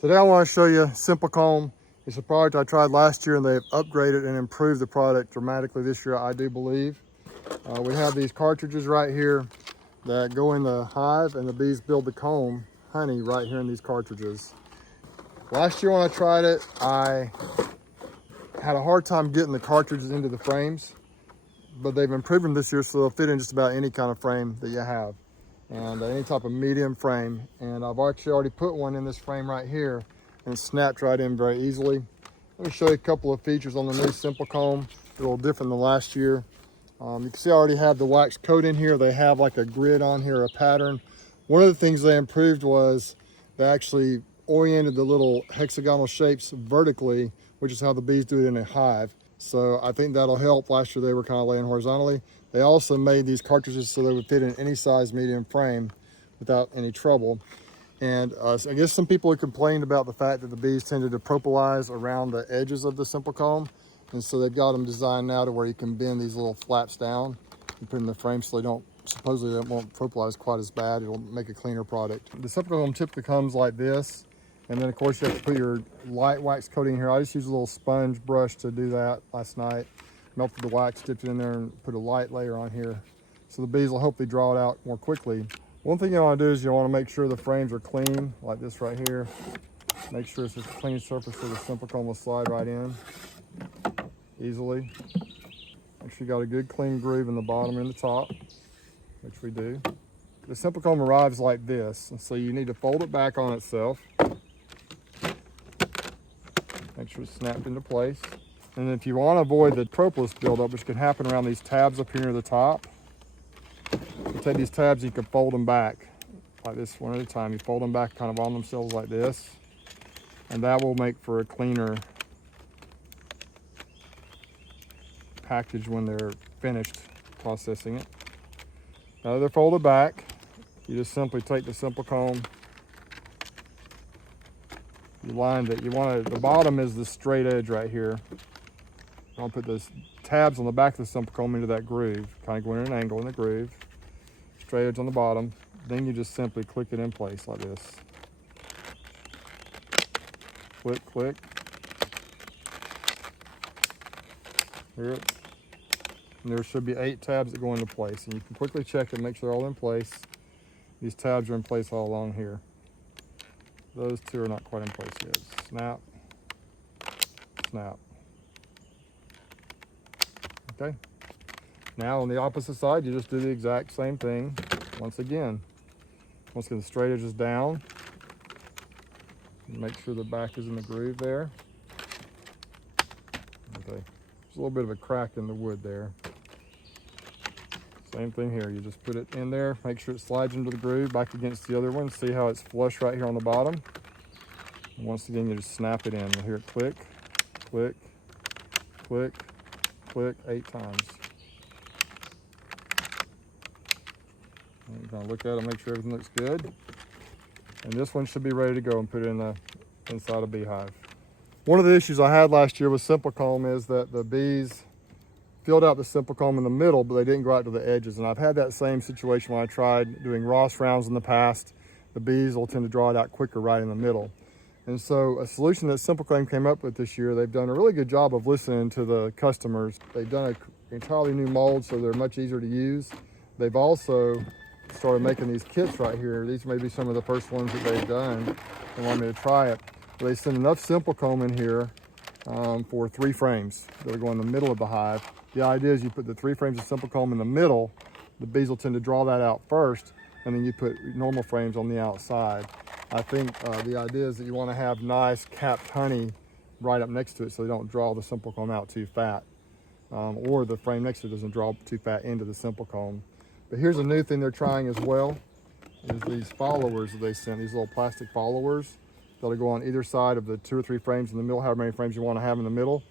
Today I want to show you Simplkomb. It's a product I tried last year and they've upgraded and improved the product dramatically this year, I do believe. We have these cartridges right here that go in the hive and the bees build the comb honey right here in these cartridges. Last year when I tried it, I had a hard time getting the cartridges into the frames, but they've improved them this year so they'll fit in just about any kind of frame that you have and any type of medium frame. And I've actually already put one in this frame right here and it snapped right in very easily. Let me show you a couple of features on the new Simplkomb. It's a little different than last year. You can see I already have the wax coat in here. They have like a grid on here, a pattern. One of the things they improved was they actually oriented the little hexagonal shapes vertically, which is how the bees do it in a hive. So I think that'll help. Last year they were kind of laying horizontally. They also made these cartridges so they would fit in any size medium frame without any trouble. And I guess some people have complained about the fact that the bees tended to propolize around the edges of the Simplkomb. And so they've got them designed now to where you can bend these little flaps down and put in the frame so they don't, supposedly they won't propolize quite as bad. It'll make a cleaner product. The Simplkomb typically comes like this. And then of course you have to put your light wax coating here. I just used a little sponge brush to do that last night. Melted the wax, dipped it in there and put a light layer on here. So the bees will hopefully draw it out more quickly. One thing you want to do is you want to make sure the frames are clean, like this right here. Make sure it's a clean surface so the Simplkomb will slide right in easily. Make sure you got a good clean groove in the bottom and the top, which we do. The Simplkomb arrives like this, and so you need to fold it back on itself. Make sure it's snapped into place. And if you want to avoid the propolis buildup, which can happen around these tabs up here near the top, you take these tabs and you can fold them back like this one at a time. You fold them back kind of on themselves like this, and that will make for a cleaner package when they're finished processing it. Now that they're folded back, you just simply take the Simplkomb, you lined it. You want to, the bottom is the straight edge right here. You want to put those tabs on the back of the Simplkomb into that groove, kind of going at an angle in the groove. Straight edge on the bottom. Then you just simply click it in place like this. Click, click. Here. And there should be 8 tabs that go into place, and you can quickly check and make sure they're all in place. These tabs are in place all along here. Those 2 are not quite in place yet. Snap, snap. Okay. Now on the opposite side, you just do the exact same thing once again. Once again, the straight edge is down. Make sure the back is in the groove there. Okay. There's a little bit of a crack in the wood there. Same thing here. You just put it in there, make sure it slides into the groove back against the other one. See how it's flush right here on the bottom? And once again, you just snap it in. You'll hear it click, click, click, click 8 times. And you're gonna look at it, make sure everything looks good. And this one should be ready to go and put it in the inside a beehive. One of the issues I had last year with Simplkomb is that the bees filled out the Simplkomb in the middle, but they didn't go out to the edges. And I've had that same situation when I tried doing Ross rounds in the past. The bees will tend to draw it out quicker right in the middle. And so a solution that Simplkomb came up with this year, they've done a really good job of listening to the customers. They've done an entirely new mold, so they're much easier to use. They've also started making these kits right here. These may be some of the first ones that they've done. They want me to try it. But they send enough Simplkomb in here for 3 frames that are going in the middle of the hive. The idea is you put the 3 frames of Simplkomb in the middle. The bees will tend to draw that out first, and then you put normal frames on the outside. I think the idea is that you want to have nice capped honey right up next to it so they don't draw the Simplkomb out too fat, or the frame next to it doesn't draw too fat into the Simplkomb. But here's a new thing they're trying as well, is these followers that they sent, these little plastic followers that'll go on either side of the 2 or 3 frames in the middle, however many frames you want to have in the middle.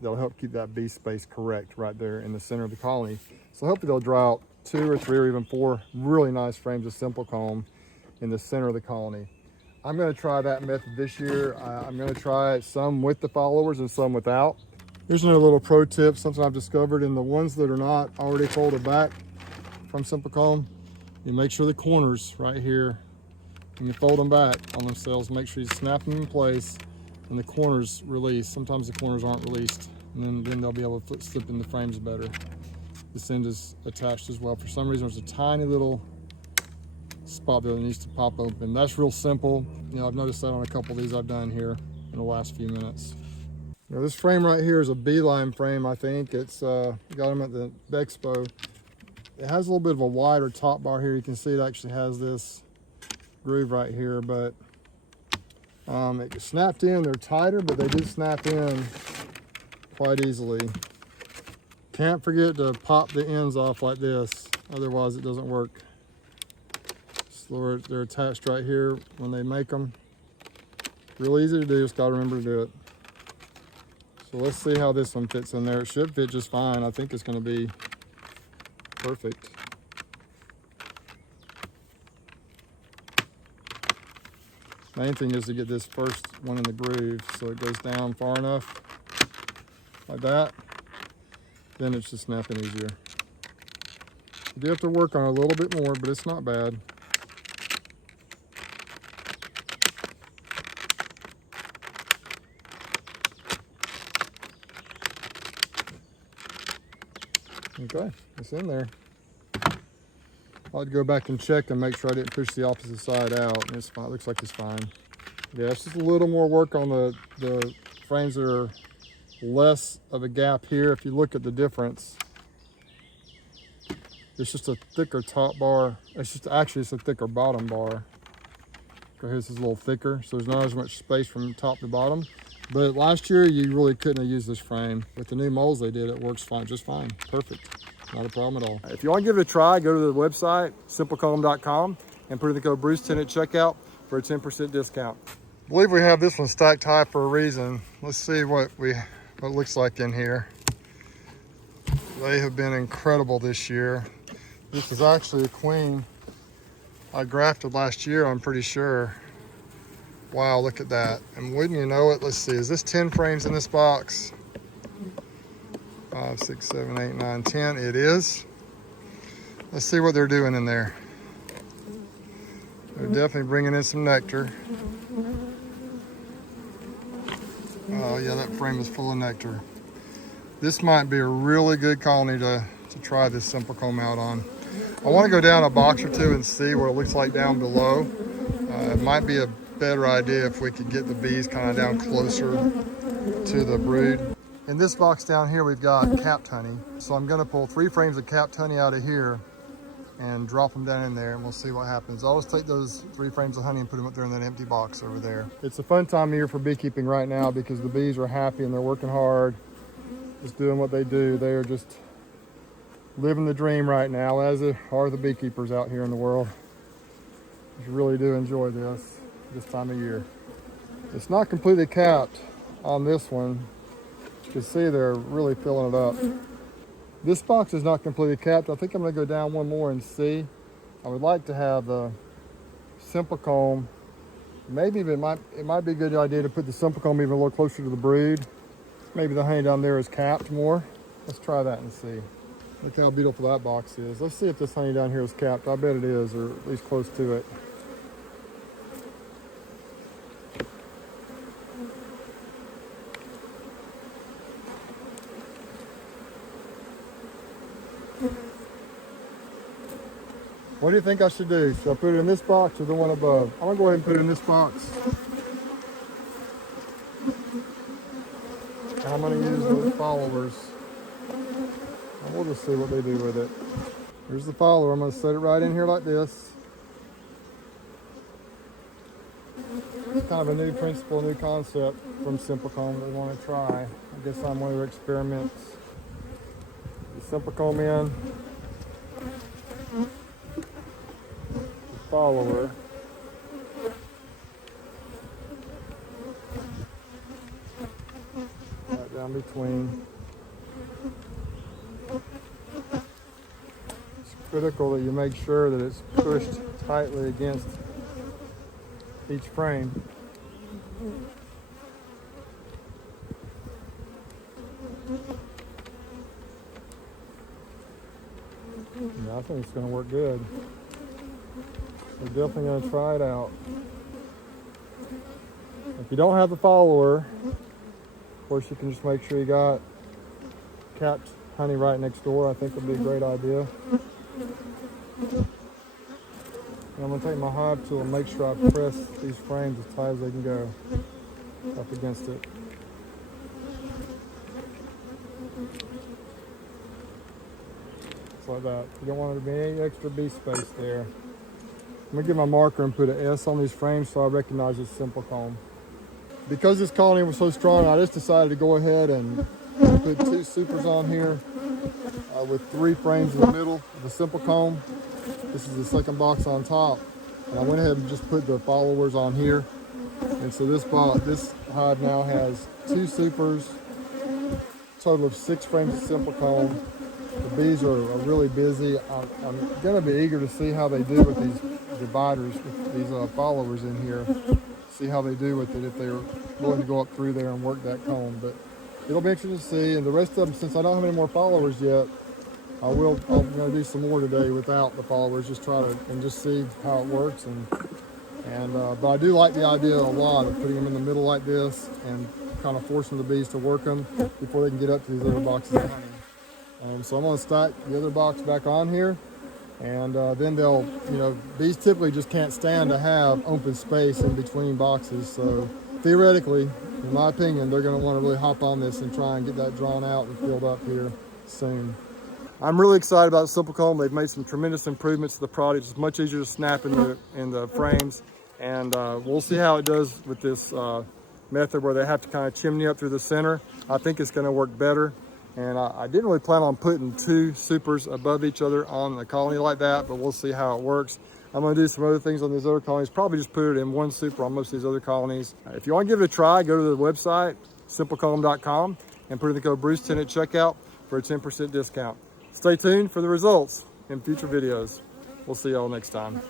They'll help keep that bee space correct right there in the center of the colony. So hopefully they'll draw out 2 or 3 or even 4 really nice frames of Simplkomb in the center of the colony. I'm going to try that method this year. I'm going to try some with the followers and some without. Here's another little pro tip, something I've discovered in the ones that are not already folded back from Simplkomb. You make sure the corners right here and you fold them back on themselves. Make sure you snap them in place and the corners release. Sometimes the corners aren't released, and then they'll be able to slip in the frames better. This end is attached as well. For some reason, there's a tiny little spot there that needs to pop open. That's real simple. You know, I've noticed that on a couple of these I've done here in the last few minutes. Now this frame right here is a beeline frame, I think. It's got them at the Expo. It has a little bit of a wider top bar here. You can see it actually has this groove right here, but it snapped in. They're tighter, but they do snap in quite easily. Can't forget to pop the ends off like this, otherwise it doesn't work. So they're attached right here when they make them. Real easy to do, just gotta remember to do it. So let's see how this one fits in there. It should fit just fine. I think it's gonna be perfect. Main thing is to get this first one in the groove so it goes down far enough, like that. Then it's just snapping easier. You do have to work on it a little bit more, but it's not bad. Okay, it's in there. I'd go back and check and make sure I didn't push the opposite side out, and it's fine. It looks like it's fine. Yeah, it's just a little more work on the frames that are less of a gap here. If you look at the difference, it's just a thicker top bar. It's a thicker bottom bar. Here's a little thicker, so there's not as much space from top to bottom. But last year, you really couldn't have used this frame. With the new molds they did, it works fine, just fine, perfect. Not a problem at all. If you want to give it a try, go to the website, Simplkomb.com, and put in the code Bruce10 at checkout for a 10% discount. I believe we have this one stacked high for a reason. Let's see what it looks like in here. They have been incredible this year. This is actually a queen I grafted last year, I'm pretty sure. Wow, look at that. And wouldn't you know it, let's see, is this 10 frames in this box? 5, 6, 7, 8, 9, 10. It is. Let's see what they're doing in there. They're definitely bringing in some nectar. Oh yeah, that frame is full of nectar. This might be a really good colony to try this Simplkomb out on. I want to go down a box or two and see what it looks like down below. It might be a better idea if we could get the bees kind of down closer to the brood. In this box down here, we've got capped honey. So I'm gonna pull 3 frames of capped honey out of here and drop them down in there, and we'll see what happens. I always take those 3 frames of honey and put them up there in that empty box over there. It's a fun time of year for beekeeping right now because the bees are happy and they're working hard, just doing what they do. They are just living the dream right now, as are the beekeepers out here in the world. Just really do enjoy this time of year. It's not completely capped on this one. You can see they're really filling it up. This box is not completely capped. I think I'm gonna go down one more and see. I would like to have the Simplkomb. Maybe it might be a good idea to put the Simplkomb even a little closer to the brood. Maybe the honey down there is capped more. Let's try that and see. Look how beautiful that box is. Let's see if this honey down here is capped. I bet it is, or at least close to it. What do you think I should do? Should I put it in this box or the one above? I'm gonna go ahead and put it in this box. And I'm gonna use the followers. And we'll just see what they do with it. Here's the follower. I'm gonna set it right in here like this. It's kind of a new principle, new concept from Simplkomb that we want to try. I guess I'm one of their experiments. The Simplkomb in. Follower. Right down between. It's critical that you make sure that it's pushed tightly against each frame. Yeah, I think it's going to work good. we're definitely going to try it out. If you don't have the follower, of course you can just make sure you got capped honey right next door. I think would be a great idea. And I'm going to take my hive tool and make sure I press these frames as tight as they can go up against it. Just like that. You don't want there to be any extra bee space there. I'm going to get my marker and put an S on these frames so I recognize it's Simplkomb. Because this colony was so strong, I just decided to go ahead and put 2 supers on here with 3 frames in the middle of the Simplkomb. This is the second box on top. And I went ahead and just put the followers on here. And so this hive now has 2 supers, total of 6 frames of Simplkomb. The bees are really busy. I'm going to be eager to see how they do with these dividers, with these followers in here. See how they do with it, if they're willing to go up through there and work that comb. But it'll be interesting to see. And the rest of them, since I don't have any more followers yet, I'm going to do some more today without the followers, just try to and just see how it works. But I do like the idea a lot of putting them in the middle like this and kind of forcing the bees to work them before they can get up to these other boxes of honey. So I'm going to stack the other box back on here, and then they'll, bees typically just can't stand to have open space in between boxes. So theoretically, in my opinion, they're going to want to really hop on this and try and get that drawn out and filled up here soon. I'm really excited about Simplkomb. They've made some tremendous improvements to the product. It's much easier to snap in the frames, and we'll see how it does with this method where they have to kind of chimney up through the center. I think it's going to work better. And I didn't really plan on putting 2 supers above each other on the colony like that, but we'll see how it works. I'm going to do some other things on these other colonies, probably just put it in 1 super on most of these other colonies. If you want to give it a try, go to the website, simplkomb.com, and put in the code Bruce10 at checkout for a 10% discount. Stay tuned for the results in future videos. We'll see y'all next time.